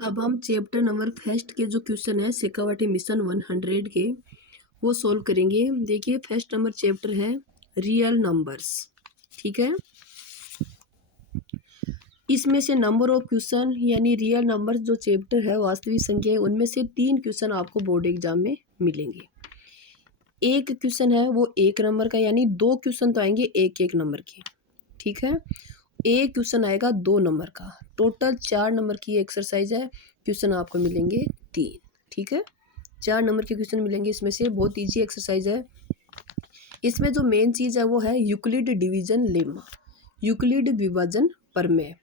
अब हम chapter number first के जो क्वेश्चन है शेखावाटी मिशन 100 के वो सोल्व करेंगे। देखिए फर्स्ट नंबर चैप्टर है रियल नंबर्स। ठीक है, इसमें से नंबर ऑफ क्वेश्चन यानी रियल नंबर्स जो चैप्टर है वास्तविक संख्या है, उनमें से 3 क्वेश्चन आपको बोर्ड एग्जाम में मिलेंगे। एक क्वेश्चन है वो 1 नंबर का, यानी 2 क्वेश्चन तो आएंगे 1-1 नंबर के। ठीक है, एक क्वेश्चन आएगा 2 नंबर का। टोटल 4 नंबर की एक्सरसाइज है, क्वेश्चन आपको मिलेंगे 3। ठीक है, 4 नंबर के क्वेश्चन मिलेंगे। इसमें से बहुत इजी एक्सरसाइज है। इसमें जो मेन चीज़ है वो है यूक्लिड डिवीजन लेमा, यूक्लिड विभाजन प्रमेय।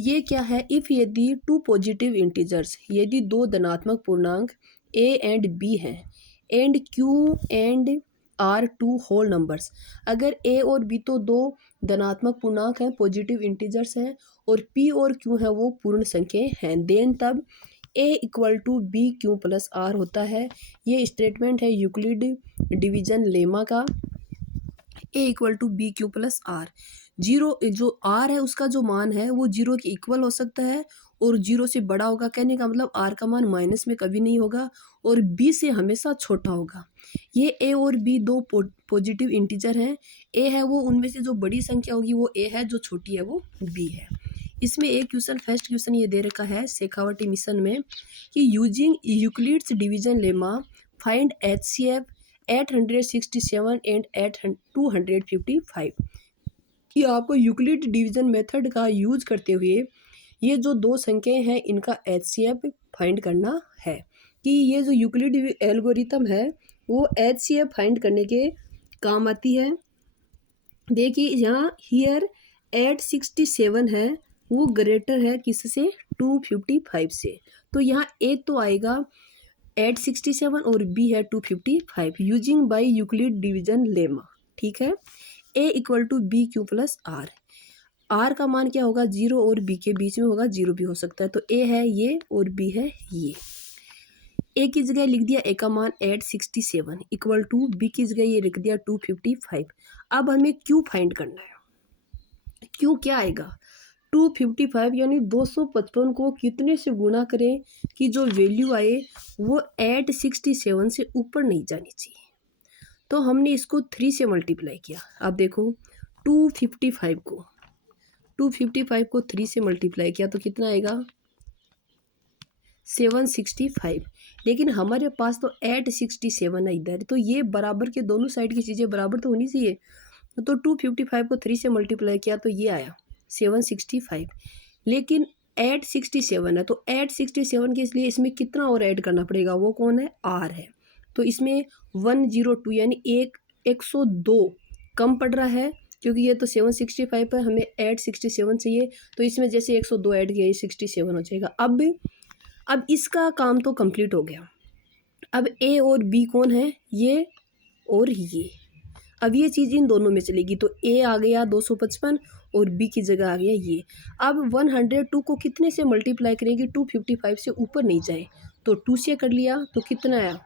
ये क्या है? इफ़ यदि टू पॉजिटिव इंटीजर्स, यदि 2 धनात्मक पूर्णांक a एंड b हैं एंड q एंड r 2 होल नंबर्स, अगर a और b तो 2 धनात्मक पूर्णांक हैं, पॉजिटिव इंटीजर्स हैं, और p और q है वो पूर्ण संख्याएं हैं, देन तब a equal to B Q plus R होता है। ये स्टेटमेंट है यूक्लिड डिवीजन लेमा का। a equal to B Q plus R, zero जो आर है उसका जो मान है वो जीरो के इक्वल हो सकता है और जीरो से बड़ा होगा। कहने का मतलब आर का मान माइनस में कभी नहीं होगा और बी से हमेशा छोटा होगा। ये ए और बी दो पॉजिटिव इंटीजर हैं। ए है वो उनमें से जो बड़ी संख्या होगी वो ए है, जो छोटी है वो बी है। इसमें एक क्वेश्चन, फर्स्ट क्वेश्चन ये दे रखा है शेखावटी मिशन में कि using Euclid's division lemma find HCF 867 and 255। कि आपको यूक्लिड डिवीजन मेथड का यूज करते हुए ये जो 2 संख्याएं हैं इनका HCF फाइंड करना है। कि ये जो यूक्लिड एल्गोरिथम है वो HCF फाइंड करने के काम आती है। देखिए यहाँ हियर 867 है वो ग्रेटर है किससे? 255 से। तो यहाँ ए तो आएगा 867 और बी है 255 using by Euclid division lemma. ठीक है, A equal to B Q plus R. R का मान क्या होगा? 0 और बी के बीच में होगा, 0 भी हो सकता है। तो ए है ये और बी है ये। ए की जगह लिख दिया ए का मान 867 इक्वल टू बी की जगह ये लिख दिया 255। अब हमें क्यू फाइंड करना है। क्यू क्या आएगा? 255 यानी 255 को कितने से गुणा करें कि जो वैल्यू आए वो 867 से ऊपर नहीं जानी चाहिए। तो हमने इसको 3 से मल्टीप्लाई किया। अब देखो 255 को 3 से मल्टीप्लाई किया तो कितना आएगा? 765। लेकिन हमारे पास तो 867 है इधर, तो ये बराबर के दोनों साइड की चीज़ें बराबर तो होनी चाहिए। तो 255 को 3 से मल्टीप्लाई किया तो ये आया 765। लेकिन 867 है तो 867 के इसलिए इसमें कितना और ऐड करना पड़ेगा? वो कौन है? आर है। तो इसमें 102 यानी 102 कम पड़ रहा है, क्योंकि ये तो 765 है, हमें 867 चाहिए। तो इसमें जैसे 102 ऐड किया ये 67 हो जाएगा। अब इसका काम तो कंप्लीट हो गया। अब ए और बी कौन है? ये और ये। अब ये चीज़ इन दोनों में चलेगी तो ए आ गया 255 और बी की जगह आ गया ये। अब 102 को कितने से मल्टीप्लाई करेंगे? 255 से ऊपर नहीं जाए तो 2 से कर लिया तो कितना आया?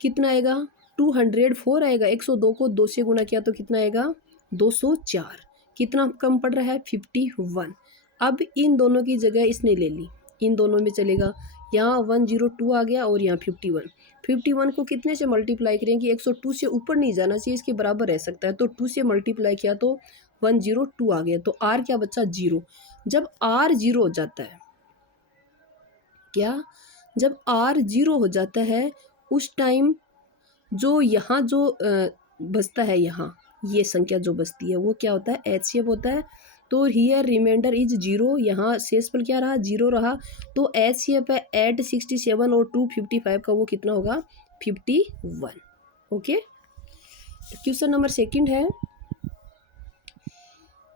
कितना आएगा? 204 आएगा। 102 को 2 से गुणा किया तो कितना आएगा? 204। कितना कम पड़ रहा है? 51। अब इन दोनों की जगह इसने ले ली, इन दोनों में चलेगा। यहाँ 102 आ गया और यहाँ 51। 51 को कितने से मल्टीप्लाई करेंगे? 102 से ऊपर नहीं जाना चाहिए, इसके बराबर रह सकता है। तो 2 से मल्टीप्लाई किया तो 102 आ गया। तो आर क्या बचा? 0। जब आर 0 हो जाता है, क्या? जब आर 0 हो जाता है उस टाइम जो यहाँ जो बचता है, यहाँ ये संख्या जो बचती है वो क्या होता है? HCF होता है। तो हियर रिमाइंडर इज 0, यहाँ शेष पर क्या रहा? 0 रहा। तो HCF है 867 और 255 का वो कितना होगा? 51। ओके, क्वेश्चन नंबर सेकंड है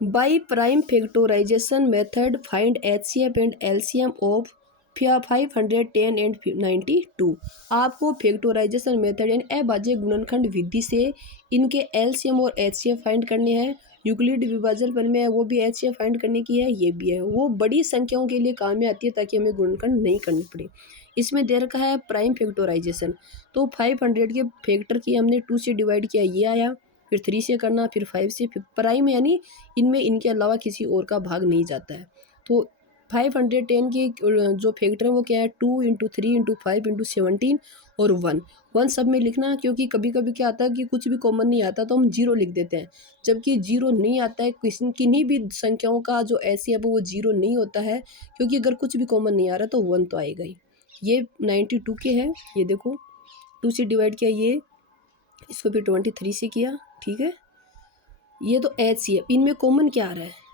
by prime factorisation method find HCF and LCM of 510 and 92। आपको फैक्टोराइजेशन मेथड यानी अभाज्य गुणनखंड विधि से इनके LCM और HCF फाइंड करने हैं। यूक्लिड विभाजन प्रमेय है वो भी HCF फाइंड करने की है, ये भी है। वो बड़ी संख्याओं के लिए काम में आती है ताकि हमें गुणनखंड नहीं करनी पड़े। इसमें दे रखा है प्राइम फैक्टोराइजेशन, तो 500 के फैक्टर की हमने 2 से डिवाइड किया, ये आया। फिर 3 से करना, फिर 5 से, फिर प्राइम यानी इनमें इनके अलावा किसी और का भाग नहीं जाता है। तो 510 की जो फैक्टर है वो क्या है, 2 इंटू 3 इंटू 5 इंटू 17 और 1 सब में लिखना, क्योंकि कभी कभी क्या आता है कि कुछ भी कॉमन नहीं आता तो हम जीरो लिख देते हैं, जबकि जीरो नहीं आता है। किन्हीं भी संख्याओं का जो एचसीएफ है वो जीरो नहीं होता है, क्योंकि अगर कुछ भी कॉमन नहीं आ रहा तो 1 तो आएगा ही। ये 92 के है, ये देखो 2 से डिवाइड किया, ये इसको भी 23 से किया, ठीक है। ये तो एचसीएफ, इनमें कॉमन क्या आ रहा है,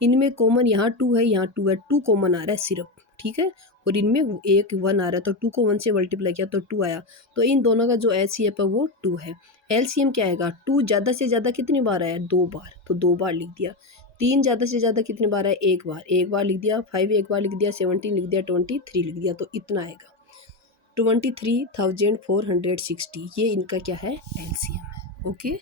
इनमें कॉमन यहाँ 2 है, यहाँ 2 है, 2 कॉमन आ रहा है सिर्फ, ठीक है। और इनमें एक 1 आ रहा है, तो 2 को 1 से मल्टीप्लाई किया तो 2 आया। तो इन दोनों का जो एचसीएफ है वो 2 है। एलसीएम क्या आएगा, 2 ज़्यादा से ज़्यादा कितनी बार आया, 2 बार, तो 2 बार लिख दिया। 3 ज़्यादा से ज़्यादा कितनी बार आया, 1 बार लिख दिया। 5 एक बार लिख दिया। 17 लिख दिया। 23 लिख दिया, तो इतना आएगा 23,460। ये इनका क्या है, एलसीएम है। ओके।